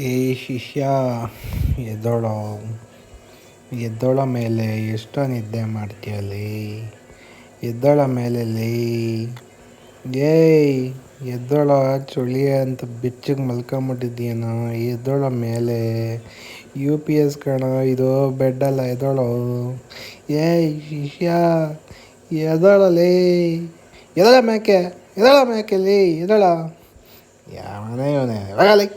ಏ ಶಿಷ್ಯ, ಎದ್ದೋಳೋ ಎದ್ದೋಳ ಮೇಲೆ ಎಷ್ಟೋ ನಿದ್ದೆ ಮಾಡ್ತೀಯಲ್ಲಿ. ಎದ್ದೋಳ ಮೇಲೆ ಏಯ್ ಎದ್ದೋಳ, ಚುಳಿ ಅಂತ ಬಿಚ್ಚಿಗೆ ಮಲ್ಕೊಂಬಿಟ್ಟಿದ್ದೀನೋ. ಎದ್ದೋಳ ಮೇಲೆ UPS ಕಣ ಇದು, ಬೆಡ್ಡಲ್ಲ. ಎದ್ದೋಳು. ಏಯ್ ಶಿಷ್ಯ, ಎದ್ದೋಳಲ್ಲಿ. ಎದಳ ಮೇಕೆ, ಎದಳ ಮೇಕೆಲ್ಲಿ, ಎದಳ. ಯಾವನೇ ಇವನೇ ಯಾವಾಗಲಿ.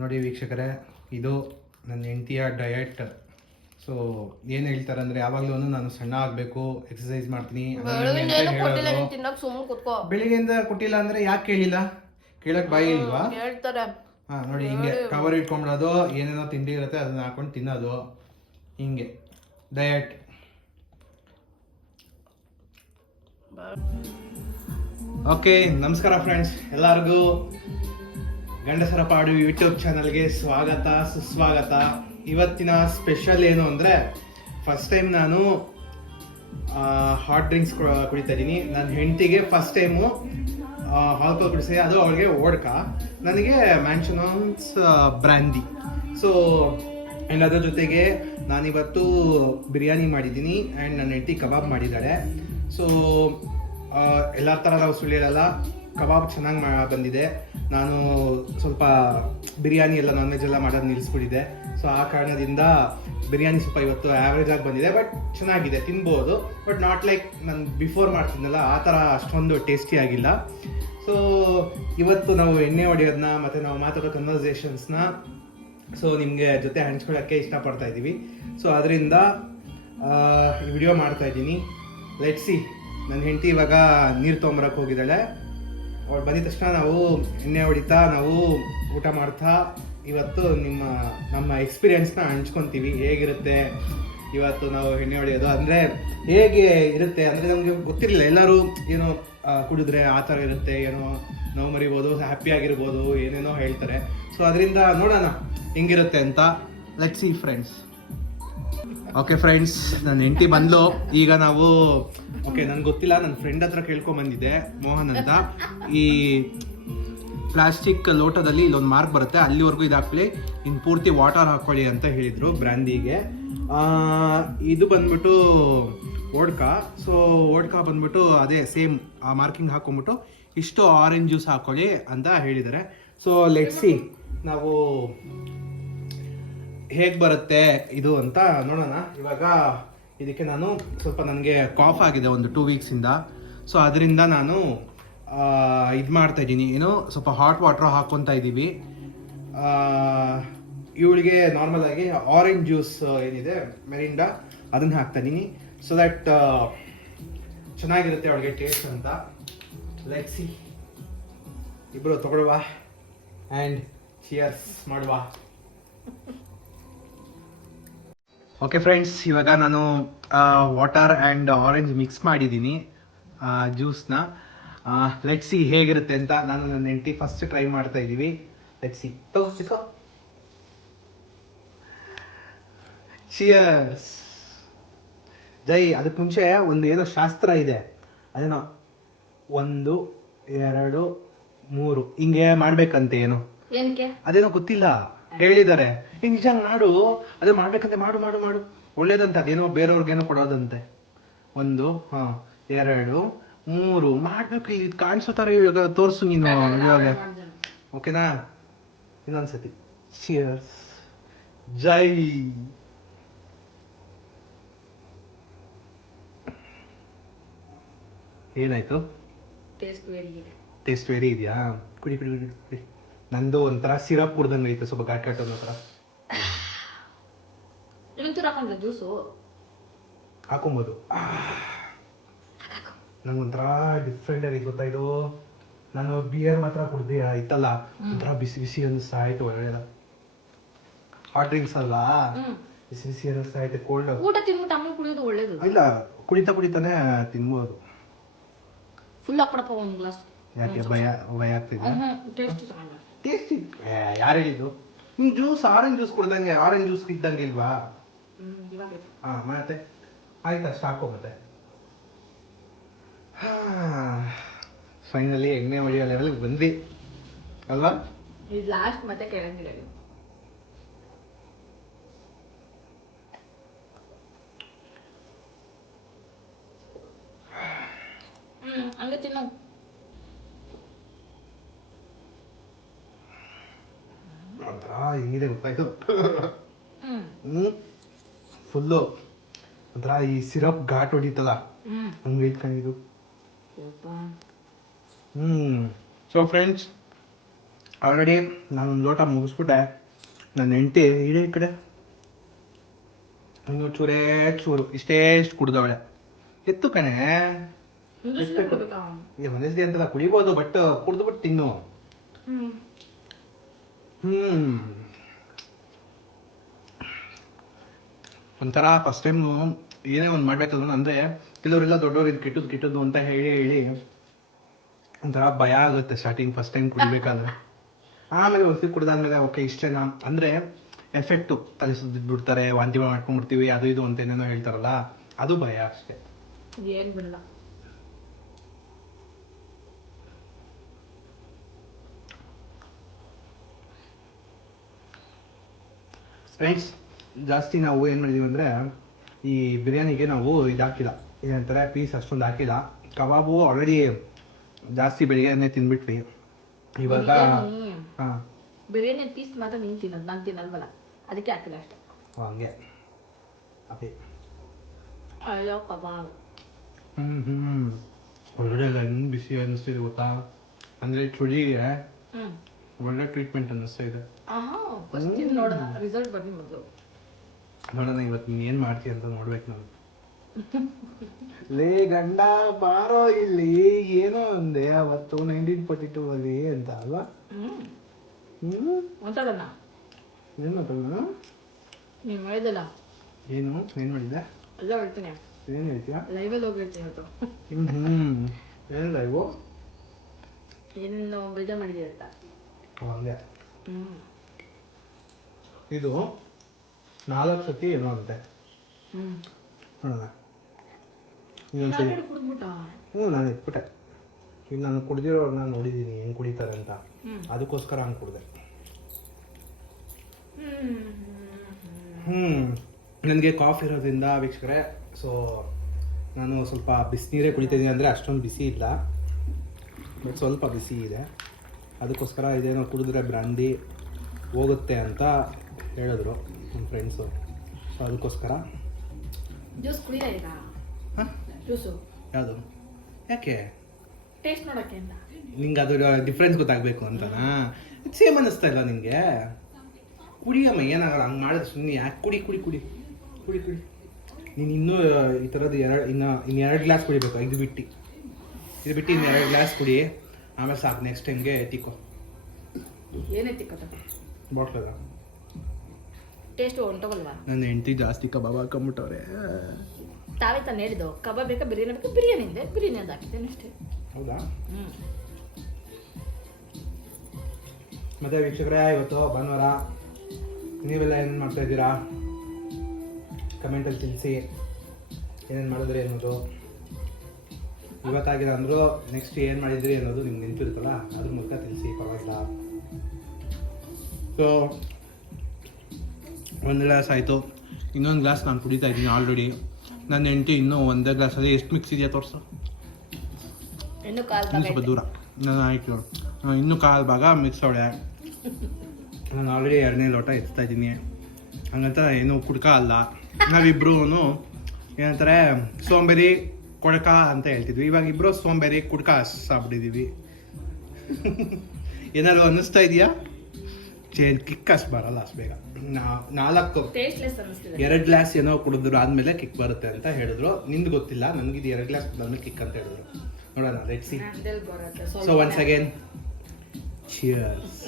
ನೋಡಿ ವೀಕ್ಷಕರೇ, ಇದು ನನ್ನ ಹೆಂಡತಿಯ ಡಯಟ್. ಸೊ ಏನು ಹೇಳ್ತಾರೆ ಅಂದರೆ, ಯಾವಾಗಲೂ ನಾನು ಸಣ್ಣ ಆಗಬೇಕು, ಎಕ್ಸಸೈಸ್ ಮಾಡ್ತೀನಿ. ಬೆಳಿಗ್ಗೆಯಿಂದ ಕೊಟ್ಟಿಲ್ಲ ಅಂದರೆ ಯಾಕೆ ಕೇಳಿಲ್ಲ? ಕೇಳಕ್ಕೆ ಬಾಯಿ ಇಲ್ವಾ? ಹಾಂ ನೋಡಿ, ಹಿಂಗೆ ಕವರ್ ಇಟ್ಕೊಂಬಿಡೋದು, ಏನೇನೋ ತಿಂಡಿ ಇರುತ್ತೆ ಅದನ್ನ ಹಾಕೊಂಡು ತಿನ್ನೋದು, ಹಿಂಗೆ ಡಯಟ್. ಓಕೆ, ನಮಸ್ಕಾರ ಫ್ರೆಂಡ್ಸ್, ಎಲ್ಲರಿಗೂ ಗಂಡಸರ ಪಾಡು ಯೂಟ್ಯೂಬ್ ಚಾನಲ್ಗೆ ಸ್ವಾಗತ, ಸುಸ್ವಾಗತ. ಇವತ್ತಿನ ಸ್ಪೆಷಲ್ ಏನು ಅಂದರೆ, ಫಸ್ಟ್ ಟೈಮ್ ನಾನು ಹಾಟ್ ಡ್ರಿಂಕ್ಸ್ ಕುಡಿತಾ ಇದ್ದೀನಿ. ನನ್ನ ಹೆಂಡತಿಗೆ ಫಸ್ಟ್ ಟೈಮು ಆಲ್ಕೋಹಾಲ್ ಕುಡಿಸಿ, ಅದು ಅವಳಿಗೆ ವೋಡ್ಕ, ನನಗೆ ಮ್ಯಾನ್ಷನೋನ್ಸ್ ಬ್ರ್ಯಾಂಡಿ. ಸೊ ಆ್ಯಂಡ್ ಅದ್ರ ಜೊತೆಗೆ ನಾನಿವತ್ತು ಬಿರಿಯಾನಿ ಮಾಡಿದ್ದೀನಿ ಆ್ಯಂಡ್ ನನ್ನ ಹೆಂಡತಿ ಕಬಾಬ್ ಮಾಡಿದ್ದಾಳೆ. ಸೊ ಎಲ್ಲ ಥರ ನಾವು ಸುಳ್ಳು ಹೇಳಲ್ಲ, ಕಬಾಬ್ ಚೆನ್ನಾಗಿ ಬಂದಿದೆ. ನಾನು ಸ್ವಲ್ಪ ಬಿರಿಯಾನಿ ಎಲ್ಲ ನಾನ್ ವೆಜ್ ಎಲ್ಲ ಮಾಡೋದು ನಿಲ್ಲಿಸ್ಬಿಟ್ಟಿದ್ದೆ. ಸೊ ಆ ಕಾರಣದಿಂದ ಬಿರಿಯಾನಿ ಸ್ವಲ್ಪ ಇವತ್ತು ಆ್ಯಾವ್ರೇಜ್ ಆಗಿ ಬಂದಿದೆ, ಬಟ್ ಚೆನ್ನಾಗಿದೆ, ತಿನ್ಬೋದು. ಬಟ್ ನಾಟ್ ಲೈಕ್ ನಾನು ಬಿಫೋರ್ ಮಾಡ್ತಿದ್ನಲ್ಲ ಆ ಥರ ಅಷ್ಟೊಂದು ಟೇಸ್ಟಿ ಆಗಿಲ್ಲ. ಸೊ ಇವತ್ತು ನಾವು ಎಣ್ಣೆ ಹೊಡೆಯೋದನ್ನ ಮತ್ತು ನಾವು ಮಾತಾಡೋ ಕನ್ವರ್ಸೇಷನ್ಸ್ನ ಸೊ ನಿಮಗೆ ಜೊತೆ ಹಂಚ್ಕೊಳ್ಳೋಕ್ಕೆ ಇಷ್ಟಪಡ್ತಾ ಇದ್ದೀವಿ. ಸೊ ಅದರಿಂದ ಈ ವಿಡಿಯೋ ಮಾಡ್ತಾ ಇದ್ದೀನಿ. Let's see. ನನ್ನ ಹೆಂಡತಿ ಇವಾಗ ನೀರು ತೊಗೊಂಬರಕ್ಕೆ ಹೋಗಿದ್ದಾಳೆ. ಅವಳು ಬಂದಿದ ತಕ್ಷಣ ನಾವು ಎಣ್ಣೆ ಹೊಡಿತಾ, ನಾವು ಊಟ ಮಾಡ್ತಾ ಇವತ್ತು ನಮ್ಮ ಎಕ್ಸ್ಪೀರಿಯೆನ್ಸ್ನ ಹಂಚ್ಕೊತೀವಿ. ಹೇಗಿರುತ್ತೆ ಇವತ್ತು ನಾವು ಎಣ್ಣೆ ಹೊಡೆಯೋದು, ಅಂದರೆ ಹೇಗೆ ಇರುತ್ತೆ ಅಂದರೆ ನಮಗೆ ಗೊತ್ತಿರಲಿಲ್ಲ. ಎಲ್ಲರೂ ಏನೋ ಕುಡಿದ್ರೆ ಆ ಥರ ಇರುತ್ತೆ, ಏನೋ ನಾವು ಮರಿಬೋದು, ಹ್ಯಾಪಿಯಾಗಿರ್ಬೋದು, ಏನೇನೋ ಹೇಳ್ತಾರೆ. ಸೊ ಅದರಿಂದ ನೋಡೋಣ ಹೆಂಗಿರುತ್ತೆ ಅಂತ. Let's see friends. Okay friends, ನನ್ನ ಹೆಂಡತಿ ಬಂದ್ಲು. ಈಗ ನಾವು ನನಗೆ ಗೊತ್ತಿಲ್ಲ, ನನ್ನ ಫ್ರೆಂಡ್ ಹತ್ರ ಕೇಳ್ಕೊಂಬಂದಿದ್ದೆ, ಮೋಹನ್ ಅಂತ. ಈ ಪ್ಲಾಸ್ಟಿಕ್ ಲೋಟದಲ್ಲಿ ಇಲ್ಲೊಂದು ಮಾರ್ಕ್ ಬರುತ್ತೆ, ಅಲ್ಲಿವರೆಗೂ ಇದು ಹಾಕ್ಲಿ, ಇನ್ನು ಪೂರ್ತಿ ವಾಟರ್ ಹಾಕ್ಕೊಳ್ಳಿ ಅಂತ ಹೇಳಿದರು ಬ್ರ್ಯಾಂದಿಗೆ. ಇದು ಬಂದ್ಬಿಟ್ಟು ವೋಡ್ಕಾ. ಸೊ ವೋಡ್ಕಾ ಬಂದ್ಬಿಟ್ಟು ಅದೇ ಸೇಮ್ ಆ ಮಾರ್ಕಿಂಗ್ ಹಾಕೊಂಡ್ಬಿಟ್ಟು ಇಷ್ಟು ಆರೆಂಜ್ ಜ್ಯೂಸ್ ಹಾಕ್ಕೊಳ್ಳಿ ಅಂತ ಹೇಳಿದ್ದಾರೆ. ಸೊ ಲೆಟ್ಸ್ ಸಿ ನಾವು ಹೇಗೆ ಬರುತ್ತೆ ಇದು ಅಂತ ನೋಡೋಣ. ಇವಾಗ ಇದಕ್ಕೆ ನಾನು ಸ್ವಲ್ಪ, ನನಗೆ ಕಾಫ್ ಆಗಿದೆ ಒಂದು 2 ವೀಕ್ಸಿಂದ. ಸೊ ಅದರಿಂದ ನಾನು ಇದು ಮಾಡ್ತಾ ಇದ್ದೀನಿ, ಏನು ಸ್ವಲ್ಪ ಹಾಟ್ ವಾಟರ್ ಹಾಕ್ಕೊತಾ ಇದ್ದೀವಿ. ಇವಳಿಗೆ ನಾರ್ಮಲ್ ಆಗಿ ಆರೆಂಜ್ ಜ್ಯೂಸ್ ಏನಿದೆ ಮೆರಿಂಡಾ, ಅದನ್ನು ಹಾಕ್ತಾ ಇದ್ದೀನಿ. ಸೊ ದಟ್ ಚೆನ್ನಾಗಿರುತ್ತೆ ಅವಳಿಗೆ ಟೇಸ್ಟ್ ಅಂತ. ಲೆಟ್ಸ್ ಸಿ, ಇಬ್ಬರು ತಗೊಳ್ವಾ ಆ್ಯಂಡ್ ಚಿಯರ್ಸ್ ಮಾಡುವ. ಓಕೆ ಫ್ರೆಂಡ್ಸ್, ಇವಾಗ ನಾನು ವಾಟರ್ ಆ್ಯಂಡ್ ಆರೆಂಜ್ ಮಿಕ್ಸ್ ಮಾಡಿದ್ದೀನಿ ಜ್ಯೂಸ್ನ. ಲೆಟ್ಸ್ ಸಿ ಹೇಗಿರುತ್ತೆ ಅಂತ. ನಾನು ನನ್ನ ಹೆಂಡತಿ ಫಸ್ಟ್ ಟ್ರೈ ಮಾಡ್ತಾ ಇದ್ದೀವಿ. Let's see. ಚಿಯರ್ಸ್. ಜೈ. ಅದಕ್ಕೆ ಮುಂಚೆ ಒಂದು ಏನೋ ಶಾಸ್ತ್ರ ಇದೆ, ಅದೇನೋ 1 2 3 ಹಿಂಗೆ ಮಾಡ್ಬೇಕಂತೆ, ಏನೋ ಅದೇನೋ ಗೊತ್ತಿಲ್ಲ, ಹೇಳಿದ್ದಾರೆ. ನಿಜ ಮಾಡು, ಅದೇ ಮಾಡ್ಬೇಕಂತೆ, ಮಾಡು ಮಾಡು ಮಾಡು, ಒಳ್ಳೇದಂತೆ. ಅದೇನೋ ಬೇರೆಯವ್ರಿಗೇನೋ ಕೊಡೋದಂತೆ. 1 2 3 ಮಾಡ್ಬೇಕು. ಇದು ಕಾಣಿಸೋ ಥರ ಇವಾಗ ತೋರಿಸು ನೀನು ಇವಾಗ. ಓಕೆನಾ? ಇನ್ನೊಂದ್ಸತಿ. ಚಿಯರ್ಸ್. ಜೈ. ಏನಾಯ್ತು? ಟೇಸ್ಟ್ ವೆರಿ ಇದೆಯಾ? ಕುಡಿ ಕುಡಿ ಕುಡಿ ಕುಡಿ. ನಂದು ಒಂಥರ ಸಿರಪ್ ಕುಡ್ದಂಗೆ ಐತೆ, ಸ್ವಲ್ಪ ಘಾಟ್ ಘಾಟ್ ಅನ್ನೋ ಥರ. ಹಾಕೊಬೋದು. ನಂಗೊಂಥರ ಡಿಫ್ರೆಂಟ್ ಆಗಿ ಗೊತ್ತಾ ಇದು. ನಾನು ಬಿಯರ್ ಮಾತ್ರ ಕುಡ್ದು ಇತ್ತಲ್ಲ, ಒಂಥರ ಬಿಸಿ ಬಿಸಿ ಅನ್ನಿಸ್ತಾ ಆಯ್ತು. ಒಳ್ಳೆಯದ ಹಾಟ್ ಡ್ರಿಂಕ್ಸ್ ಅಲ್ಲ, ಬಿಸಿ ಬಿಸಿ ಅನ್ನಿಸ್ತಾ ಆಯ್ತು. ಕೋಲ್ಡ್ ಊಟ ತಿನ್ಬಿಟ್ಟು ಆಮೇಲೆ ಕುಡಿಯೋದು ಒಳ್ಳೇದು. ಇಲ್ಲ, ಕುಡಿತಾ ಕುಡಿತಾನೆ ತಿನ್ಬೋದು. ಫುಲ್ ಹಾಕ್ಬಿಡಪ್ಪ ಒಂದು ಗ್ಲಾಸ್. ಯಾಕೆ ಭಯ ಆಗ್ತಿದೆ? ಟೇಸ್ಟ್ ಯಾರು ಹೇಳಿದ್ದು? ನೀವು ಜ್ಯೂಸ್, ಆರೆಂಜ್ ಜ್ಯೂಸ್ ಕುಡ್ದಂಗೆ, ಆರೆಂಜ್ ಜ್ಯೂಸ್ ಇದ್ದಂಗೆ ಇಲ್ವಾ? ಹಾಂ, ಮತ್ತೆ ಆಯ್ತಾ, ಸ್ಟಾಕು ಮತ್ತೆ. ಫೈನಲಿ ಎಣ್ಣೆ ಹೊಡೆಯೋ ಲೆವೆಲ್ಗೆ ಬಂದ್ವಿ ಅಲ್ವಾ? ಇದು ಲಾಸ್ಟ್ ಮತ್ತೆ ಕೆಳಗಿಲ್ಲ. ಹಂಗೆ ತಿನ್ನು. ಹೆಂಗಿದೆ ಗೊತ್ತಾಯ್ತು. ಫುಲ್ಲು ಒಂಥರ ಈ ಸಿರಪ್ ಘಾಟ್ ಹೊಡಿತಲ್ಲ ಹಂಗೆ ಇಟ್ಕೊಂಡಿದ್ದು. ಸೊ ಫ್ರೆಂಡ್ಸ್, ಆಲ್ರೆಡಿ ನಾನೊಂದು ಲೋಟ ಮುಗಿಸ್ಬಿಟ್ಟೆ. ನನ್ನ ಹೆಂಡತಿ ಇಡೀ ಕಡೆ ಇನ್ನು ಚೂರೇ ಚೂರು ಇಷ್ಟು ಕುಡ್ದವಳೆ. ಎತ್ತು ಕಣೆ ಮನಸ್ಸಿ ಅಂತಲ್ಲ, ಕುಡಿಬೋದು, ಬಟ್ ಕುಡ್ದುಬಿಟ್ಟು ತಿನ್ನು. ಒಂಥರ ಫಸ್ಟ್ ಟೈಮು ಏನೇ ಒಂದು ಮಾಡ್ಬೇಕಲ್ಲ. ಅಂದರೆ ಕೆಲವರೆಲ್ಲ ದೊಡ್ಡವ್ರು ಇದು ಕೆಟ್ಟದ್ದು ಅಂತ ಹೇಳಿ ಒಂಥರ ಭಯ ಆಗುತ್ತೆ ಸ್ಟಾರ್ಟಿಂಗ್ ಫಸ್ಟ್ ಟೈಮ್ ಕುಡಿಬೇಕಾದ್ರೆ. ಆಮೇಲೆ ಹೊಸ ಕುಡ್ದಾದ್ಮೇಲೆ ಓಕೆ ಇಷ್ಟೇನಾ ಅಂದರೆ ಎಫೆಕ್ಟು ತಲೆ ಸುದ್ದಿದ್ಬಿಡ್ತಾರೆ, ವಾಂತಿ ಮಾಡ್ಕೊಂಡ್ಬಿಡ್ತೀವಿ, ಅದು ಇದು ಅಂತ ಏನೇನೋ ಹೇಳ್ತಾರಲ್ಲ, ಅದು ಭಯ ಅಷ್ಟೇ. ಏನು ಬಿಡಲ್ಲ. ಫ್ರೆಂಡ್ಸ್, ಜಾಸ್ತಿ ನಾವು ಏನು ಮಾಡಿದೀವಿ ಅಂದರೆ ಈ ಬಿರಿಯಾನಿಗೆ ನಾವು ಇದು ಹಾಕಿಲ್ಲ, ಏನಂತಾರೆ ಪೀಸ್ ಅಷ್ಟೊಂದು ಹಾಕಿಲ್ಲ. ಕಬಾಬು ಆಲ್ರೆಡಿ ಜಾಸ್ತಿ ಬೆಳಿಗ್ಗೆನೇ ತಿಂದ್ಬಿಟ್ವಿ. ಇವಾಗ ಹಾಂ ಬಿರಿಯಾನಿ ಪೀಸ್ ಮಾತ್ರ ನೀನು ತಿನ್ನೋದು, ನಾನು ತಿನ್ನಲ್ವಲ್ಲ, ಅದಕ್ಕೆ ಹಾಕಿಲ್ಲ ಅಷ್ಟೇ. ಹಂಗೆ ಅದೇ. ಅಯ್ಯೋ ಕಬಾಬ್. ಒಳ್ಳೆ ಹೆಂಗೆ ಬಿಸಿ ಅನ್ನಿಸ್ತಿದೆ ಗೊತ್ತಾ? ಅಂದರೆ ಚುಳಿಗೆ ಒಳ್ಳೆ ಟ್ರೀಟ್ಮೆಂಟ್ ಅನ್ನಿಸ್ತಾ ಇದೆ. ನೋಡೋಣ, ರಿಸಲ್ಟ್ ಬನ್ನಿ ಮೊದಲು ನೋಡೋಣ ಇವತ್ತು ನೀನು ಏನು ಮಾಡ್ತೀಯ ಅಂತ ನೋಡ್ಬೇಕು ನಾನು. ಲೇ ಗಂಡ ಬಾರೋ ಇಲ್ಲಿ, ಏನೋ ಅಂದೆ ಅವತ್ತು 1942 ಅಲ್ಲಿ ಅಂತ ಅಲ್ವಾ? ಮಾತಾಡೋಣ. ಏನು ಮಾತಾಡೋಣ? ನೀನು ಮಾಡಿದಲ್ಲ ಏನು ಮಾಡಿದ್ದೆ? ಎಲ್ಲ ಹೇಳ್ತೀನಿ. ಏನು ಹೇಳ್ತೀಯ? ಲೈವಲ್ಲಿ ಹೋಗಿ ಹೇಳ್ತೀನಿ ಇವತ್ತು. ಏನು ಲೈವು? ಏನೇನು ಬೇಜಾರು ಮಾಡಿದ್ದೀರಿ ಅಂತ. ಹಂಗೆ ಇದು 4 ಸತಿ ಏನೋ ಅಂತೆ. ನೋಡೋಣ ಇನ್ನೊಂದ್ಸತಿ. ನಾನು ಎತ್ಬಿಟ್ಟೆ. ಈಗ ನಾನು ಕುಡ್ದಿರೋರ್ನ ನೋಡಿದ್ದೀನಿ ಹೆಂಗೆ ಕುಡಿತಾರೆ ಅಂತ, ಅದಕ್ಕೋಸ್ಕರ ಹಂಗೆ ಕುಡಿದೆ. ನನಗೆ ಕಾಫ್ ಇರೋದ್ರಿಂದ ವೀಕ್ಷಕರೇ, ಸೊ ನಾನು ಸ್ವಲ್ಪ ಬಿಸಿನೀರೇ ಕುಡಿತಿದ್ದೀನಿ. ಅಂದರೆ ಅಷ್ಟೊಂದು ಬಿಸಿ ಇಲ್ಲ, ಬಟ್ ಸ್ವಲ್ಪ ಬಿಸಿ ಇದೆ. ಅದಕ್ಕೋಸ್ಕರ ಇದೇನೋ ಕುಡಿದ್ರೆ ಬ್ರಾಂಡಿ ಹೋಗುತ್ತೆ ಅಂತ ಹೇಳಿದ್ರು ನಮ್ಮ ಫ್ರೆಂಡ್ಸು. ಸೊ ಅದಕ್ಕೋಸ್ಕರ ಜ್ಯೂಸ್ ಕುಡಿಯಾ ಈಗ? ಹಾಂ, ಜ್ಯೂಸು ಯಾವುದು? ಯಾಕೆ? ಟೇಸ್ಟ್ ನೋಡೋಕ್ಕೆ ಅಂತ. ನಿಂಗೆ ಅದು ಡಿಫ್ರೆನ್ಸ್ ಗೊತ್ತಾಗಬೇಕು ಅಂತನಾ? ಸೇಮ್ ಅನ್ನಿಸ್ತಾ ಇಲ್ಲ ನಿನಗೆ? ಕುಡಿಯಮ್ಮ, ಏನಾಗಲ್ಲ. ಹಂಗೆ ಮಾಡಿದ್ರೆ ಸುಮ್ಮನೆ ಯಾಕೆ? ಕುಡಿ ಕುಡಿ ಕುಡಿ ಕುಡಿ ಕುಡಿ. ನೀನು ಇನ್ನೂ ಈ ಥರದ್ದು ಇನ್ನು 2 ಗ್ಲಾಸ್ ಕುಡಿಬೇಕು. ಇದು ಬಿಟ್ಟು ಇನ್ನು 2 ಗ್ಲಾಸ್ ಕುಡಿ, ಆಮೇಲೆ ಸಾಕು. ನೆಕ್ಸ್ಟ್ ಟೈಮ್ಗೆ ಎತ್ತಿಕೋ. ಏನೇ ತಿಕ್ಕೋತ ಬಾಟ್ಲದ ಟೇಸ್ಟ್ ಹೊಂಟೋಗಲ್ವಾ? ನನ್ನ ಹೆಂಡತಿ ಜಾಸ್ತಿ ಕಬಾಬ್ ಹಾಕೊಂಬಿಟ್ಟವ್ರೆ. ತಾವೇ ತಾನು ಹೇಳಿದ್ದು ಕಬಾಬ್ ಬೇಕಾ ಬಿರಿಯಾನಿ ಬೇಕಾ? ಬಿರಿಯಾನಿ ಇದೆ, ಬಿರಿಯಾನಿ ಅದು ಹಾಕಿದ್ದೇನೆ ಅಷ್ಟೇ. ಹೌದಾ? ಮತ್ತೆ ವೀಕ್ಷಕರೇ, ಇವತ್ತು ಭಾನುವಾರ, ನೀವೆಲ್ಲ ಏನು ಮಾಡ್ತಾ ಇದ್ದೀರಾ? ಕಮೆಂಟಲ್ಲಿ ತಿಳಿಸಿ ಏನೇನು ಮಾಡಿದ್ರಿ ಅನ್ನೋದು. ಇವತ್ತಾಗಿಲ್ಲ ಅಂದರೂ ನೆಕ್ಸ್ಟ್ ಏನು ಮಾಡಿದ್ರಿ ಅನ್ನೋದು ನಿಮ್ಗೆ ನೆನಪಿರುತ್ತಲ್ಲ, ಅದ್ರ ಮೂಲಕ ತಿಳಿಸಿ, ಪರವಾಗಿಲ್ಲ. ಸೊ 1 ಗ್ಲಾಸ್ ಆಯಿತು, ಇನ್ನೊಂದು ಗ್ಲಾಸ್ ನಾನು ಕುಡಿತಾ ಇದ್ದೀನಿ ಆಲ್ರೆಡಿ. ನನ್ನ ಹೆಂಡತಿ ಇನ್ನೂ 1 ಗ್ಲಾಸಲ್ಲಿ ಎಷ್ಟು ಮಿಕ್ಸ್ ಇದೆಯಾ ತೋರಿಸು. ಇನ್ನೂ ಸ್ವಲ್ಪ ದೂರ ನಾನು ಆಯಿತು. ಇನ್ನೂ 1/4 ಭಾಗ ಮಿಕ್ಸ್ ಅವಳೆ. ನಾನು ಆಲ್ರೆಡಿ 2ನೇ ಲೋಟ ಎತ್ತಾ ಇದ್ದೀನಿ. ಹಂಗಂತ ಏನು ಕುಡ್ಕ ಅಲ್ಲ. ನಾವಿಬ್ರು ಏನಂತಾರೆ ಸೋಂಬೇರಿ ಕೊಡಕ ಅಂತ ಹೇಳ್ತಿದ್ವಿ. ಇವಾಗ ಇಬ್ಬರು ಸೋಂಬೇರಿ ಕುಡ್ಕ ಸಾಬಿಟ್ಟಿದ್ದೀವಿ. ಏನಾದ್ರು ಅನ್ನಿಸ್ತಾ ಇದೆಯಾ? ಕಿಕ್ ಅಷ್ಟು ಬರಲ್ಲ ಅಷ್ಟು ಬೇಗ. 2 ಗ್ಲಾಸ್ ಏನೋ ಕುಡಿದ್ರು ಆದಮೇಲೆ ಕಿಕ್ ಬರುತ್ತೆ ಅಂತ ಹೇಳಿದ್ರು. ನಿಂದು ಗೊತ್ತಿಲ್ಲ, ನನಗಿದು 2 ಗ್ಲಾಸ್ ಕುಡಿದ್ಮೇಲೆ ಕಿಕ್ ಅಂತ ಹೇಳಿದ್ರು. ನೋಡೋಣ, let's see. So once again cheers.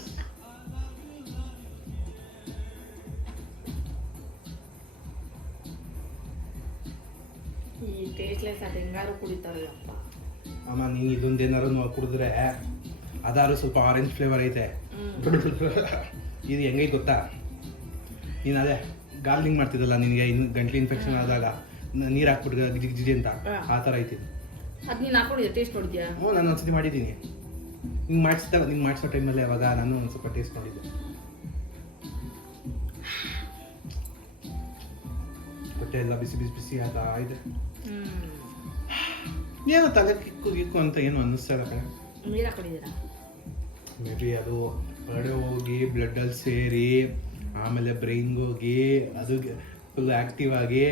ಈ ಟೇಸ್ಟ್ಲೆಸ್ ಅದು ಹೆಂಗಾರು ಕುಡಿತಾರಲ್ಲಪ್ಪ. ಅಮ್ಮ, ನೀನು ಇದೊಂದೇನಾರು ಕುಡಿದ್ರೆ ಅದಾರು ಸ್ವಲ್ಪ ಆರೆಂಜ್ ಫ್ಲೇವರ್ ಐತೆ. ಇದು ಹೆಂಗೈತೆ ಗೊತ್ತಾ? ನೀನು ಅದೇ ಗಾರ್ಲಿಂಗ್ ಮಾಡ್ತಿದ್ದಲ್ಲ ನಿನಗೆ ಗಂಟ್ಲು ಇನ್ಫೆಕ್ಷನ್ ಆದಾಗ ನೀರು ಹಾಕ್ಬಿಟ್ಟು ಜಿಗಿ ಜಿಗಿ ಅಂತ, ಆ ಥರ ಐತಿ. ಅದು ನೀನು ಹಾಕೊಂಡಿದ್ಯಾ ಟೇಸ್ಟ್ ನೋಡಿದ್ಯಾ? ಹ್ಞೂ ನಾನು ಒಂದ್ಸತಿ ಮಾಡಿದ್ದೀನಿ. ನಿಂಗೆ ಮಾಡಿಸೋ ಟೈಮಲ್ಲಿ ಅವಾಗ ನಾನು ಒಂದು ಸ್ವಲ್ಪ ಟೇಸ್ಟ್ ನೋಡಿದ್ದೆ. ಹೊಟ್ಟೆ ಎಲ್ಲ ಬಿಸಿ ಬಿಸಿ ಬಿಸಿ ಆದ ಇದೆ. ಏನು ತಲೆ ಕಿಕ್ಕು ಅಂತ ಏನು ಅನ್ನಿಸ್ತಾ ಇಲ್ಲ ಕಣೆ. ನೀರು ಹಾಕೊಂಡಿದ್ದೀರಾ? ಮೇ ಬಿ ಅದು ಹೊರಗಡೆ ಹೋಗಿ ಬ್ಲಡ್ಡಲ್ಲಿ ಸೇರಿ ಆಮೇಲೆ ಬ್ರೈನ್ಗೆ ಹೋಗಿ ಅದು ಫುಲ್ ಆ್ಯಕ್ಟಿವ್ ಆಗಿ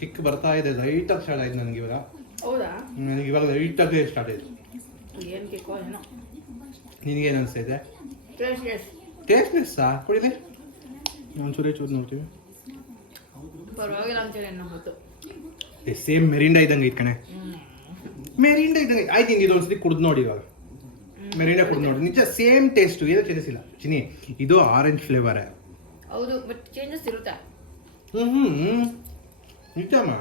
ಕಿಕ್ ಬರ್ತಾ ಇದೆ. ಲೈಟಾಗಿ ಸ್ಟಾರ್ಟ್ ಆಯ್ತು ನನಗೆ ಇವಾಗ. ಹೌದಾ? ನನಗೆ ಇವಾಗ ಲೈಟಾಗಿ ಸ್ಟಾರ್ಟ್ ಆಯಿತು. ಏನು ಕೇಕೋ ಏನೋ. ನಿನಗೇನು ಅನಿಸ್ತೈತೆ? ಟೇಸ್ಟ್ಲೆಸ್ಸಾ? ಕುಡಿದೆ ಒಂಚೂರೇ ಚೂರು ನೋಡ್ತೀವಿ. ಪರವಾಗಿಲ್ಲ ಅಂತೇಳಿ ಅನ್ನೋ ಗೊತ್ತು. ಸೇಮ್ ಮೆರಿಂಡಾ ಇದ್ದಂಗೆ ಐತೆ ಕಣೆ. ಮೆರಿಂಡಾ ಇದ್ದಂಗೆ ಆಯ್ತು. ಹಿಂಗೆ ಇದು ಒಂದ್ಸತಿ ಕುಡ್ದು ನೋಡಿ ಇವಾಗ. ಮೆರಿಂಡಾ ಕುಡ್ದು ನೋಡಿ, ನಿಜ ಸೇಮ್ ಟೇಸ್ಟು, ಏನೋ ಚೇಂಜಸ್ ಇಲ್ಲ. ಚಿನಿ ಇದು ಆರೆಂಜ್ ಫ್ಲೇವರೇ. ಹೌದು, ಬಟ್ ಚೇಂಜಸ್ ಇರುತ್ತೆ. ನಿಜಮ್ಮ.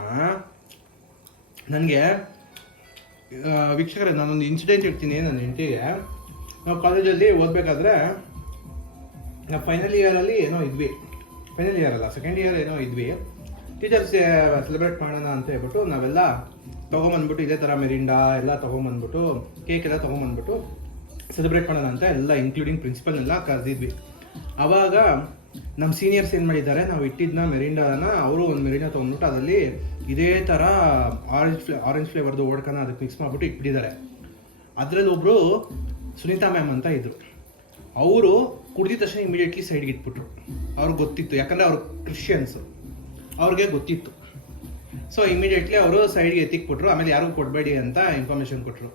ನನಗೆ ವೀಕ್ಷಕರೇ, ನಾನೊಂದು ಇನ್ಸಿಡೆಂಟ್ ಇರ್ತೀನಿ ನನ್ನ ಹೆಂಡತಿಗೆ. ನಾವು ಕಾಲೇಜಲ್ಲಿ ಓದಬೇಕಾದ್ರೆ ನಾವು ಫೈನಲ್ ಇಯರಲ್ಲಿ ಏನೋ ಇದ್ವಿ. ಫೈನಲ್ ಇಯರ್ ಅಲ್ಲ, ಸೆಕೆಂಡ್ ಇಯರ್ ಏನೋ ಇದ್ವಿ. ಟೀಚರ್ಸ್ ಸೆಲೆಬ್ರೇಟ್ ಮಾಡೋಣ ಅಂತ ಹೇಳ್ಬಿಟ್ಟು ನಾವೆಲ್ಲ ತೊಗೊಂಬಂದ್ಬಿಟ್ಟು ಇದೇ ಥರ ಮೆರಿಂಡಾ ಎಲ್ಲ ತೊಗೊಂಬಂದ್ಬಿಟ್ಟು ಕೇಕ್ ಎಲ್ಲ ತೊಗೊಂಬಂದ್ಬಿಟ್ಟು ಸೆಲೆಬ್ರೇಟ್ ಮಾಡೋಣ ಅಂತ ಎಲ್ಲ ಇನ್ಕ್ಲೂಡಿಂಗ್ ಪ್ರಿನ್ಸಿಪಲ್ನೆಲ್ಲ ಕರೆದಿದ್ವಿ. ಆವಾಗ ನಮ್ಮ ಸೀನಿಯರ್ಸ್ ಏನು ಮಾಡಿದ್ದಾರೆ, ನಾವು ಇಟ್ಟಿದ್ದನ್ನ ಮೆರಿಂಡಾನ ಅವರು ಒಂದು ಮೆರಿಂಡಾ ತೊಗೊಂಡ್ಬಿಟ್ಟು ಅದರಲ್ಲಿ ಇದೇ ಥರ ಆರೆಂಜ್ ಫ್ಲೇವರ್ದು ಓಡ್ಕನ ಅದಕ್ಕೆ ಮಿಕ್ಸ್ ಮಾಡಿಬಿಟ್ಟು ಇಟ್ಬಿಟ್ಟಿದ್ದಾರೆ. ಅದರಲ್ಲಿ ಒಬ್ಬರು ಸುನೀತಾ ಮ್ಯಾಮ್ ಅಂತ ಇದ್ರು. ಅವರು ಕುಡ್ದಿದ ತಕ್ಷಣ ಇಮಿಡಿಯೇಟ್ಲಿ ಸೈಡ್ಗೆ ಇಟ್ಬಿಟ್ರು. ಅವ್ರಿಗೆ ಗೊತ್ತಿತ್ತು, ಯಾಕಂದರೆ ಅವ್ರು ಕ್ರಿಶ್ಚಿಯನ್ಸು, ಅವ್ರಿಗೆ ಗೊತ್ತಿತ್ತು. ಸೊ ಇಮಿಡಿಯೇಟ್ಲಿ ಅವರು ಸೈಡ್ಗೆ ಎತ್ತಿಕ್ಬಿಟ್ರು. ಆಮೇಲೆ ಯಾರಿಗೂ ಕೊಡಬೇಡಿ ಅಂತ ಇನ್ಫಾರ್ಮೇಷನ್ ಕೊಟ್ಟರು.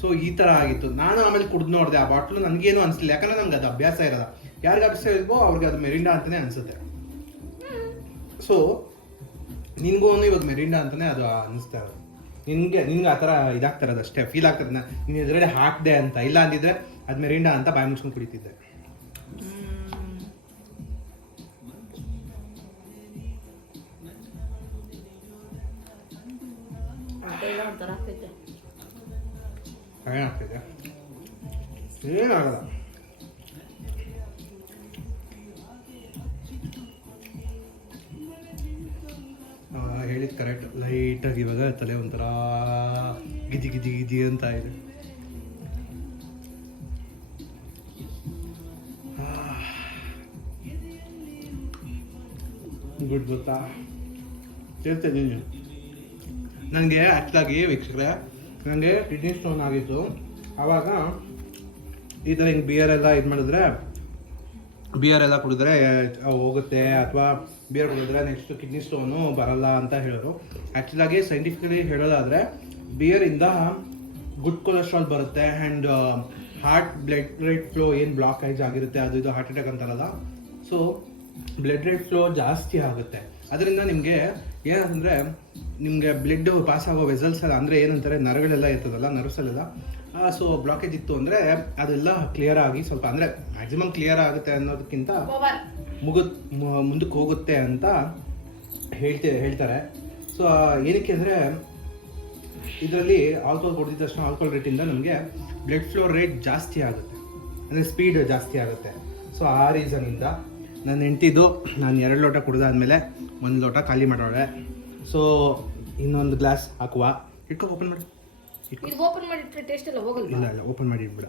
ಸೊ ಈ ಥರ ಆಗಿತ್ತು. ನಾನು ಆಮೇಲೆ ಕುಡ್ದು ನೋಡಿದೆ ಆ ಬಾಟ್ಲು. ನನಗೇನು ಅನಿಸ್ಲಿಲ್ಲ, ಯಾಕಂದರೆ ನಮ್ಗೆ ಅದು ಅಭ್ಯಾಸ ಇರೋಲ್ಲ. ಯಾರಿಗೆ ಅಭ್ಯಾಸ ಇಲ್ವೋ ಅವ್ರಿಗೆ ಅದು ಮೆರಿಂಡಾ ಅಂತಲೇ ಅನಿಸುತ್ತೆ. ಸೊ ನಿನಗೂ ಇವಾಗ ಮೆರಿಂಡಾ ಅಂತಲೇ ಅದು ಅನ್ನಿಸ್ತಾ ಇರೋದು. ನಿನ್ಗೆ ಆ ಥರ ಇದಾಗ್ತಾ ಇರೋದು ಅಷ್ಟೇ, ಫೀಲ್ ಆಗ್ತದೆ. ನೀನು ಎದುರುಗಡೆ ಹಾಕಿದೆ ಅಂತ, ಇಲ್ಲ ಅಂದಿದ್ರೆ ಅದು ಮೆರಿಂಡಾ ಅಂತ ಬಾಯಿ ಮುಚ್ಕೊಂಡು ಕುಡಿತಿದ್ದೆ. ಒಂಥರ ಆಗ್ತೈತೆ. ಏನಾಗ್ತೈತೆ? ಏನಾಗಲ್ಲ. ಹೇಳಿದ್ ಕರೆಕ್ಟ್. ಲೈಟಾಗಿ ಇವಾಗ ತಲೆ ಒಂಥರ ಗಿಜಿ ಗಿಜಿ ಗಿಜಿ ಅಂತ ಇದೆ. ಗುಡ್ ಗೊತ್ತಾ? ಹೇಳ್ತೇನೆ ನೀನು. ನನಗೆ ಆ್ಯಕ್ಚುಲಾಗಿ ವೀಕ್ಷಕರೇ, ನನಗೆ ಕಿಡ್ನಿ ಸ್ಟೋನ್ ಆಗಿತ್ತು. ಆವಾಗ ಈ ಥರ ಹಿಂಗೆ ಬಿಯರ್ ಎಲ್ಲ ಇದು ಮಾಡಿದ್ರೆ, ಬಿಯರ್ ಎಲ್ಲ ಕುಡಿದ್ರೆ ಹೋಗುತ್ತೆ, ಅಥವಾ ಬಿಯರ್ ಕುಡಿದ್ರೆ ನೆಕ್ಸ್ಟ್ ಕಿಡ್ನಿ ಸ್ಟೋನು ಬರಲ್ಲ ಅಂತ ಹೇಳೋರು. ಆ್ಯಕ್ಚುಲಾಗಿ ಸೈಂಟಿಫಿಕಲಿ ಹೇಳೋದಾದರೆ ಬಿಯರಿಂದ ಗುಡ್ ಕೊಲೆಸ್ಟ್ರಾಲ್ ಬರುತ್ತೆ. ಆ್ಯಂಡ್ ಬ್ಲಡ್ ರೇಟ್ ಫ್ಲೋ ಏನು ಬ್ಲಾಕೇಜ್ ಆಗಿರುತ್ತೆ, ಅದು ಇದು ಹಾರ್ಟ್ ಅಟ್ಯಾಕ್ ಅಂತಾರಲ್ಲ, ಸೊ ಬ್ಲಡ್ ರೇಟ್ ಫ್ಲೋ ಜಾಸ್ತಿ ಆಗುತ್ತೆ. ಅದರಿಂದ ನಿಮಗೆ ಏನಂತಂದರೆ, ನಿಮಗೆ ಬ್ಲಡ್ ಪಾಸ್ ಆಗೋ ವೆಸಲ್ಸ್ ಎಲ್ಲ, ಅಂದರೆ ಏನಂತಾರೆ ನರಗಳೆಲ್ಲ ಇರ್ತದಲ್ಲ, ನರ್ವ್ಸಲ್ಲೆಲ್ಲ ಸೊ ಬ್ಲಾಕೇಜ್ ಇತ್ತು ಅಂದರೆ ಅದೆಲ್ಲ ಕ್ಲಿಯರ್ ಆಗಿ ಸ್ವಲ್ಪ, ಅಂದರೆ ಮ್ಯಾಕ್ಸಿಮಮ್ ಕ್ಲಿಯರ್ ಆಗುತ್ತೆ ಅನ್ನೋದಕ್ಕಿಂತ ಮುಂದಕ್ಕೆ ಹೋಗುತ್ತೆ ಅಂತ ಹೇಳ್ತಾರೆ. ಸೊ ಏನಕ್ಕೆ ಅಂದರೆ, ಇದರಲ್ಲಿ ಆಲ್ಕೋಹಾಲ್ ಕುಡಿದ ತಕ್ಷಣ ಆಲ್ಕೋಹಾಲ್ ರೇಟಿಂದ ನಮಗೆ ಬ್ಲಡ್ ಫ್ಲೋ ರೇಟ್ ಜಾಸ್ತಿ ಆಗುತ್ತೆ, ಅಂದರೆ ಸ್ಪೀಡ್ ಜಾಸ್ತಿ ಆಗುತ್ತೆ. ಸೊ ಆ ರೀಸನಿಂದ ನನ್ನ ಹೆಂಡ್ತಿದ್ದು ನಾನು 2 ಲೋಟ ಕುಡಿದಾದ್ಮೇಲೆ 1 ಲೋಟ ಖಾಲಿ ಮಾಡೋಳೆ. ಸೊ ಇನ್ನೊಂದು ಗ್ಲಾಸ್ ಹಾಕುವ. ಇಟ್ಕೊ, ಓಪನ್ ಮಾಡಿ. ಇದು ಓಪನ್ ಮಾಡಿಟ್ರೆ ಟೇಸ್ಟ್ ಎಲ್ಲ ಹೋಗಲ್ಲ. ಇಲ್ಲ ಓಪನ್ ಮಾಡಿ ಇಟ್ಬಿಡ.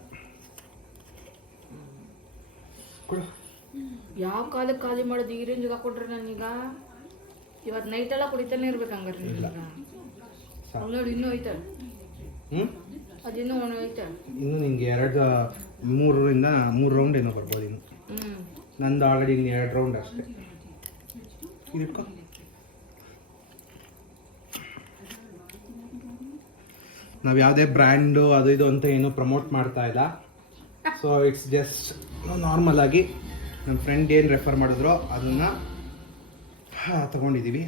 ಯಾವ ಕಾಲಕ್ಕೆ ಖಾಲಿ ಮಾಡೋದು ಈ ರೇಂಜ್ಗೆ ಹಾಕೊಂಡ್ರೆ ನಾನೀಗ ಇವತ್ತು ನೈಟ್ ಎಲ್ಲ ಕುಡಿತಾನೆ ಇರ್ಬೇಕು ಹಂಗಾರೆ. ನೋಡಿ ಇನ್ನೂ ಐತೆ. ಅದಿನ್ನೂ ಐತೆ. ಇನ್ನು ನಿಂಗೆ 3 ರೌಂಡ್ ಏನೋ ಬರ್ಬೋದು ಇನ್ನು. ನಂದು ಆಲ್ರೆಡಿ ಇನ್ನು 2 ರೌಂಡ್ ಅಷ್ಟೇ. ಇಟ್ಕೊ. ನಾವು ಯಾವುದೇ ಬ್ರ್ಯಾಂಡು ಅದು ಇದು ಅಂತ ಏನು ಪ್ರಮೋಟ್ ಮಾಡ್ತಾ ಇಲ್ಲ. ಸೊ ಇಟ್ಸ್ ಜಸ್ಟ್ ನಾರ್ಮಲ್ ಆಗಿ ನಮ್ಮ ಫ್ರೆಂಡ್ ಏನು ರೆಫರ್ ಮಾಡಿದ್ರೋ ಅದನ್ನು ತಗೊಂಡಿದ್ದೀವಿ.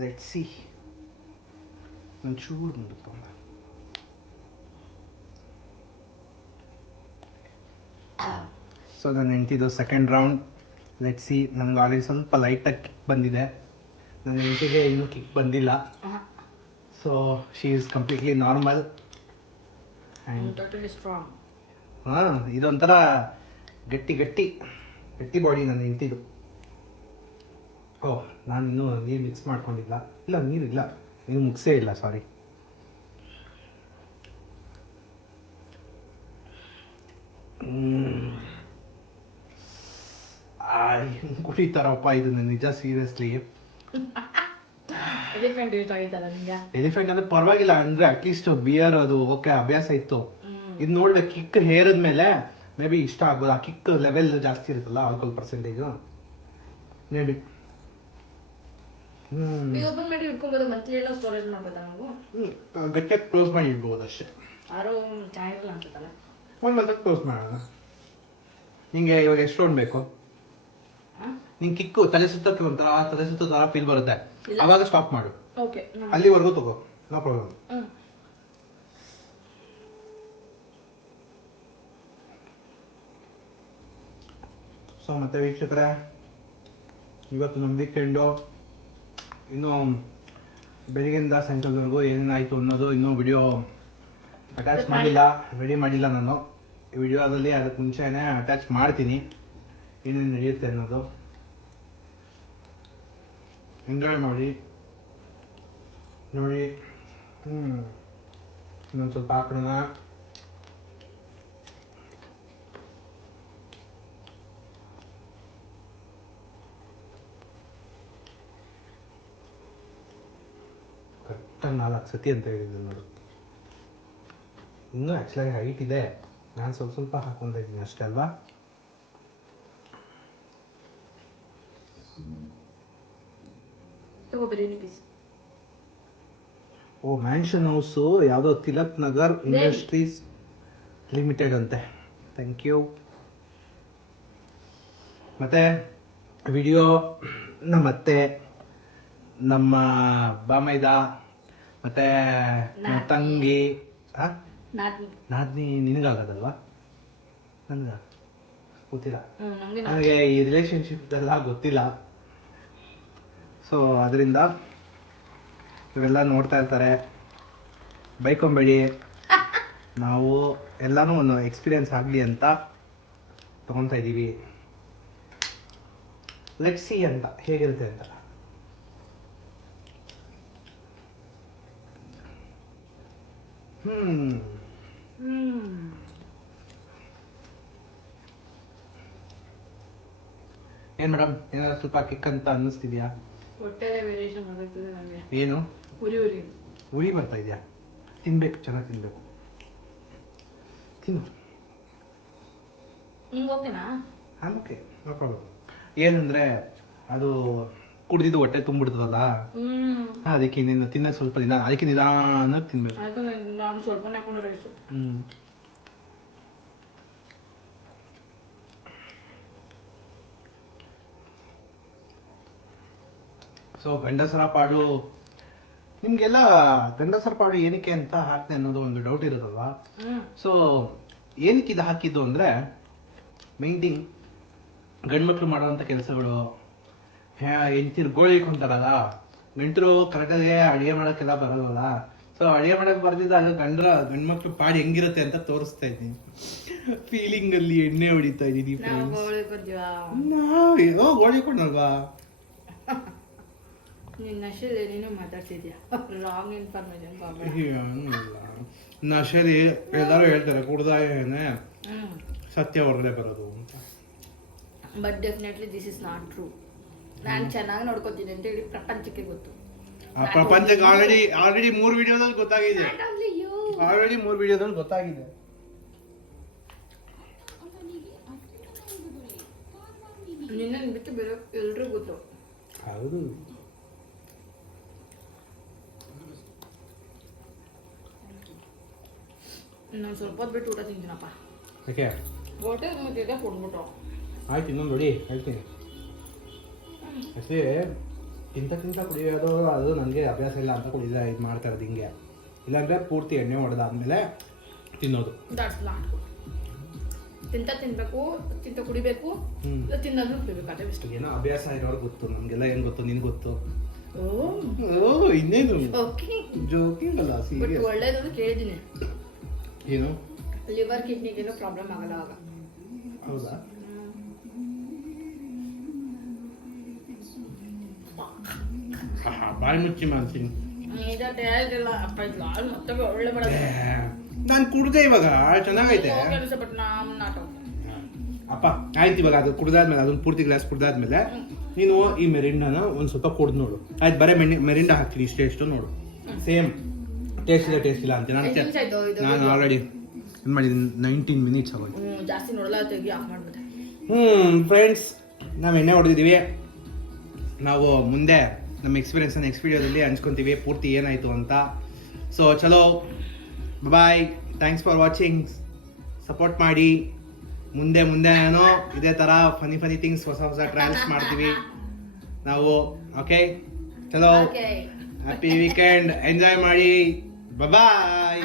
Let's see. ಒಂಚೂರು ಮುಂದಕ್ಕೆ ತಗೊಂಡ. ಸೊ ನನ್ನ ಹೆಂಡ್ತಿದ್ದು 2nd ರೌಂಡ್. Let's see. ನನಗೆ ಆಲ್ರೆಡಿ ಸ್ವಲ್ಪ ಲೈಟಾಗಿ ಕಿಕ್ ಬಂದಿದೆ. ನನ್ನ ಹೆಂಡತಿಗೆ ಇನ್ನೂ ಕಿಕ್ ಬಂದಿಲ್ಲ. So she is completely normal. Totally strong. ಹಾಂ, ಇದೊಂಥರ ಗಟ್ಟಿ ಗಟ್ಟಿ ಗಟ್ಟಿ ಬಾಡಿ ನನ್ನ ಹೆಂಡ್ತಿದು. ಓಹ್, ನಾನು ಇನ್ನೂ ನೀರು ಮಿಕ್ಸ್ ಮಾಡ್ಕೊಂಡಿಲ್ಲ. ಇಲ್ಲ, ನೀರಿಲ್ಲ, ನೀರು ಮುಗಿಸೇ ಇಲ್ಲ, ಸಾರಿ. ಹೆಂಗೆ ಕುಡಿತಾರಪ್ಪ ಇದನ್ನ, ನಿಜ ಸೀರಿಯಸ್ಲಿ. ಎಲಿಫೆಂಟ್ ಯೂಸ್ ಆಗಿತ್ತಲ್ಲ ನಿಂಗೆ. ಎಲಿಫೆಂಟ್ ಅಂದ್ರೆ ಪರವಾಗಿಲ್ಲ, ಅಂದ್ರೆ ಅಟ್ಲೀಸ್ಟ್ ಬಿಯರ್ ಅದು ಓಕೆ ಅಭ್ಯಾಸ ಇತ್ತು. ಇದು ನೋಡಿದ್ರೆ ಕಿಕ್ ಹೇರಿದ್ಮೇಲೆ ಮೇ ಬಿ ಇಷ್ಟ ಆಗ್ಬೋದು. ಆ ಕಿಕ್ ಲೆವೆಲ್ ಜಾಸ್ತಿ ಇರುತ್ತಲ್ಲ, ಆಲ್ಕೋಹಾಲ್ ಪರ್ಸೆಂಟೇಜು ಮೇ ಬಿ. ಈಗ ಓಪನ್ ಮಾಡಿ ಇಟ್ಕೊಬೋದು, ಮಂತ್ಲಿ ಎಲ್ಲ ಸ್ಟೋರೇಜ್ ಮಾಡ್ಬೋದಾ ನಾವು? ಗಟ್ಟಿಯಾಗಿ ಕ್ಲೋಸ್ ಮಾಡಿ ಇಡ್ಬೋದು ಅಷ್ಟೇ. ಯಾರೋ ಚೆನ್ನಾಗಿರಲ್ಲ ಅನ್ಸುತ್ತಲ್ಲ. ಒಂದು ಮತ್ತೆ ಕ್ಲೋಸ್ ಮಾಡೋಣ. ನಿಂಗೆ ಇವಾಗ ಎಷ್ಟು ರೌಂಡ್ ಬೇಕು? ನಿಂಗೆ ಕಿಕ್ಕು ತಲೆ ಸುತ್ತಕ್ಕೆ ಒಂಥರ ತಲೆ ಸುತ್ತ ಥರ ಫೀಲ್ ಬರುತ್ತೆ, ಅವಾಗ ಸ್ಟಾಪ್ ಮಾಡು. ಓಕೆ, ಅಲ್ಲಿವರೆಗೂ ತಗೋ, ನೋ ಪ್ರಾಬ್ಲಮ್. ಸೊ ಮತ್ತೆ ವೀಕ್ಷಕರೇ, ಇವತ್ತು ನಮ್ಮ ವೀಕೆಂಡು. ಇನ್ನೂ ಬೆಳಗ್ಗೆಯಿಂದ ಸಾಯಂಕಾಲದವರೆಗೂ ಏನೇನಾಯಿತು ಅನ್ನೋದು ಇನ್ನೂ ವಿಡಿಯೋ ಅಟ್ಯಾಚ್ ಮಾಡಿಲ್ಲ, ರೆಡಿ ಮಾಡಿಲ್ಲ ನಾನು. ಈ ವಿಡಿಯೋದಲ್ಲಿ ಅದಕ್ಕೆ ಮುಂಚೆನೇ ಅಟ್ಯಾಚ್ ಮಾಡ್ತೀನಿ, ಏನೇನು ನಡೆಯುತ್ತೆ ಅನ್ನೋದು. ಎಂಜಾಯ್ ಮಾಡಿ ನೋಡಿ. ಇನ್ನೊಂದು ಸ್ವಲ್ಪ ಹಾಕೋಣ. ಕರೆಕ್ಟಾಗಿ 4 ಸತಿ ಅಂತ ಹೇಳಿದ್ದು ನೋಡು. ಇನ್ನೂ ಆ್ಯಕ್ಚುಲಾಗಿ ಹೈಟ್ ಇದೆ, ನಾನು ಸ್ವಲ್ಪ ಸ್ವಲ್ಪ ಹಾಕ್ಕೊತಾ ಇದ್ದೀನಿ ಅಷ್ಟೇ ಅಲ್ವಾ. ಬಿರಿಯಾನಿ ಪೀಸ್. ಓ, ಮ್ಯಾನ್ಷನ್ ಹೌಸು ಯಾವುದೋ ತಿಲಕ್ ನಗರ್ ಇಂಡಸ್ಟ್ರೀಸ್ ಲಿಮಿಟೆಡ್ ಅಂತೆ. Thank you. ಮತ್ತು ವಿಡಿಯೋ ನಮ್ಮ ಅತ್ತೆ, ನಮ್ಮ ಬಾಮೈದ, ಮತ್ತು ನಮ್ಮ ತಂಗಿ. ನಾದ್ನಿ ನಿನಗಾಗದಲ್ವಾ? ನನಗ ಗೊತ್ತಿಲ್ಲ, ನನಗೆ ಈ ರಿಲೇಷನ್ಶಿಪ್ ಎಲ್ಲ ಗೊತ್ತಿಲ್ಲ. ಸೊ ಅದರಿಂದ ಇವೆಲ್ಲ ನೋಡ್ತಾ ಇರ್ತಾರೆ, ಬೈಕೊಂಬೇಡಿ. ನಾವು ಎಲ್ಲನೂ ಒಂದು ಎಕ್ಸ್ಪೀರಿಯನ್ಸ್ ಆಗಲಿ ಅಂತ ತೊಗೊತಾ ಇದ್ದೀವಿ. ಲೆಟ್ಸ್ ಸಿ ಅಂತ ಹೇಗಿರುತ್ತೆ ಅಂತ. ಏನ್ ಮೇಡಮ್, ಏನಾದ್ರು ಸ್ವಲ್ಪ ಕಿಕ್ ಅಂತ ಅನ್ನಿಸ್ತಿದ್ಯಾ? ಹೊಟ್ಟೆಲೆ ವೇರಿಯೇಷನ್ ಆಗುತ್ತದೆ ನನಗೆ. ಏನು ಉರಿ ಬರ್ತಾ ಇದೆಯಾ? ತಿನ್ಬೇಕು, ಚೆನ್ನಾಗಿ ತಿನ್ಬೇಕು. ತಿನ್ನು. ಓಕೆನಾ? Okay, no problem. ಏನಂದ್ರೆ ಅದು ಕುಡ್ದಿದ್ದು ಹೊಟ್ಟೆ ತುಂಬಿಡ್ತದಲ್ಲ, ಅದಕ್ಕೆ ನೀನು ತಿನ್ನೋದು ಸ್ವಲ್ಪ ದಿನ, ಅದಕ್ಕೆ ನಿಧಾನಕ್ಕೆ ತಿನ್ಬೇಕು. ನಾನು ಸ್ವಲ್ಪನೇ ಹಾಕೊಂಡು ರೈಸು. ಸೊ ಗಂಡಸರ ಪಾಡು, ನಿಮಗೆಲ್ಲ ಗಂಡಸರ ಪಾಡು ಏನಕ್ಕೆ ಅಂತ ಹಾಕ್ತೆ ಅನ್ನೋದು ಒಂದು ಡೌಟ್ ಇರುತ್ತಲ್ವಾ. ಸೊ ಏನಕ್ಕೆ ಇದು ಹಾಕಿದ್ದು ಅಂದರೆ, ಮೈಂಟಿಂಗ್ ಗಂಡ್ಮಕ್ಳು ಮಾಡೋವಂಥ ಕೆಲಸಗಳು. ಹೆಂಡ್ತಿರು ಗೋಳಿ ಇಟ್ಕೊಂತಾರಲ್ಲ, ಗಂಟರು ಕರೆಕ್ಟಾಗಿ ಅಡುಗೆ ಮಾಡೋಕ್ಕೆಲ್ಲ ಬರೋಲ್ಲ. ಸೊ ಅಡುಗೆ ಮಾಡೋಕ್ಕೆ ಬರ್ದಿದ್ದಾಗ ಗಂಡ್ಮಕ್ಳು ಪಾಡು ಹೆಂಗಿರುತ್ತೆ ಅಂತ ತೋರಿಸ್ತಾ ಇದ್ದೀನಿ. ಫೀಲಿಂಗಲ್ಲಿ ಎಣ್ಣೆ ಹೊಡಿತಾ ಇದ್ದೀನಿ. ಗೋಳಿ ಕೊಂಡಲ್ವಾ? ನಿನ್ನ ನಶೆಲಿ ಏನೇನೋ ಮಾತಾಡ್ತಿದ್ಯಾ, ರಾಂಗ್ ಇನ್ಫಾರ್ಮೇಶನ್. ನಶೆಲಿ ಎಲ್ಲರೂ ಹೇಳ್ತಾರೆ ಕುಡ್ದಾಗೇನೆ ಸತ್ಯ ಹೊರಗಡೆ ಬರೋದು ಅಂತ. But definitely this is not true. ನಾನು ಚೆನ್ನಾಗಿ ನೋಡ್ಕೋತೀನಿ ಅಂತ ಹೇಳಿ ಪ್ರಪಂಚಕ್ಕೆ ಗೊತ್ತು. ಆ ಪ್ರಪಂಚಕ್ಕೆ ಆಲ್ರೆಡಿ 3 ವಿಡಿಯೋದಲ್ಲಿ ಗೊತ್ತಾಗಿದೆ. ಆಲ್ರೆಡಿ 3 ವಿಡಿಯೋದಲ್ಲಿ ಗೊತ್ತಾಗಿದೆ. ನಿನ್ನ ಬಿಟ್ಟು ಬೇರೆ ಎಲ್ರೂ ಗೊತ್ತು. ಹೌದು. ನಾನು ಸ್ವಲ್ಪ ಹೊತ್ತು ಬಿಟ್ಟು ಊಟ ತಿಂತೀನಪ್ಪ. ಯಾಕೆ? ಹೊಟ್ಟೆ ಮತ್ತೆ ಕೊಡ್ಬಿಟ್ರು. ಆಯ್ತು, ಇನ್ನೊಂದು ನೋಡಿ ಹೇಳ್ತೀನಿ. ಆ್ಯಕ್ಚುಲಿ ತಿಂತ ಕುಡಿಯೋದು ಅದು ನನಗೆ ಅಭ್ಯಾಸ ಇಲ್ಲ ಅಂತ ಕುಡಿದ ಇದು ಮಾಡ್ತಾ ಇರೋದು ಹಿಂಗೆ. ಇಲ್ಲಾಂದರೆ ಪೂರ್ತಿ ಎಣ್ಣೆ ಹೊಡೆದಾದ್ಮೇಲೆ ತಿನ್ನೋದು. That's not good. ತಿನ್ಬೇಕು, ಕುಡಿಬೇಕು, ತಿನ್ನೋದು ಕುಡಿಬೇಕು, ಅದೇ ಬೆಸ್ಟ್. ಏನೋ ಅಭ್ಯಾಸ ಇರೋರು ಗೊತ್ತು, ನಮಗೆಲ್ಲ ಏನು ಗೊತ್ತು, ನಿನ್ಗೆ ಗೊತ್ತು. ಇನ್ನೇನು ಜೋಕಿಂಗ್ ಅಲ್ಲ, ಸೀರಿಯಸ್. ಒಳ್ಳೇದು ಕೇಳಿದ್ದೀನಿ. ಏನು ಲಿವರ್ ಕಿಡ್ನಿಗೇನು ಪ್ರಾಬ್ಲಮ್ ಆಗಲ್ಲ ಆಗ. ಹೌದಾ ಬಾಯಿ ಮುಚ್ಚಿ ಮಾಡ್ತೀನಿ. ಇದಕ್ಕೆ ಹೇಳಿಲ್ಲ ಅಪ್ಪ ಇದು ಹಾಲು ಮತ್ತೆ ಒಳ್ಳೆ ಮಾಡೋದು. ನಾನು ಕುಡ್ದೆ ಇವಾಗ ಚೆನ್ನಾಗೈತೆ ಬಟ್ ನಾಮ್ ನಾಟ ಅಪ್ಪ. ಆಯ್ತು ಇವಾಗ ಅದು ಕುಡ್ದಾದ್ಮೇಲೆ ಅದೊಂದು ಪೂರ್ತಿ ಗ್ಲಾಸ್ ಕುಡ್ದಾದ್ಮೇಲೆ ನೀನು ಈ ಮೆರಿಂಡಾನ ಒಂದು ಸ್ವಲ್ಪ ಕುಡ್ದು ನೋಡು. ಆಯ್ತು ಬರೀ ಮೆರಿಂಡಾ ಹಾಕ್ತೀನಿ ಇಷ್ಟು ನೋಡು. ಸೇಮ್ ಟೇಸ್ಟ್ ಇಲ್ಲ ಅಂತ ನಾನು ಆಲ್ರೆಡಿ ಏನು ಮಾಡಿದ್ದೀನಿ 19 ಮಿನಿಟ್ಸ್ ಆಗೋದು. ಜಾಸ್ತಿ ನೋಡಲ್ಲ ತೆಗಿ ಆಫ್ ಮಾಡ್ಬಿಟ್ಟೆ. ಫ್ರೆಂಡ್ಸ್ ನಾವು ಎಣ್ಣೆ ಹೊಡೆದಿದ್ದೀವಿ. ನಾವು ಮುಂದೆ ನಮ್ಮ ಎಕ್ಸ್ಪೀರಿಯನ್ಸನ್ನು ನೆಕ್ಸ್ಟ್ ವಿಡಿಯೋದಲ್ಲಿ ಹಂಚ್ಕೊತೀವಿ ಪೂರ್ತಿ ಏನಾಯಿತು ಅಂತ. ಸೊ ಚಲೋ ಬಾಯ್, ಥ್ಯಾಂಕ್ಸ್ ಫಾರ್ ವಾಚಿಂಗ್. ಸಪೋರ್ಟ್ ಮಾಡಿ. ಮುಂದೆ ಏನೋ ಇದೇ ಥರ ಫನಿ ಥಿಂಗ್ಸ್ ಹೊಸ ಟ್ರಯಲ್ಸ್ ಮಾಡ್ತೀವಿ ನಾವು. ಓಕೆ ಚಲೋ, ಹ್ಯಾಪಿ ವೀಕೆಂಡ್, ಎಂಜಾಯ್ ಮಾಡಿ. ಬಾಯ್.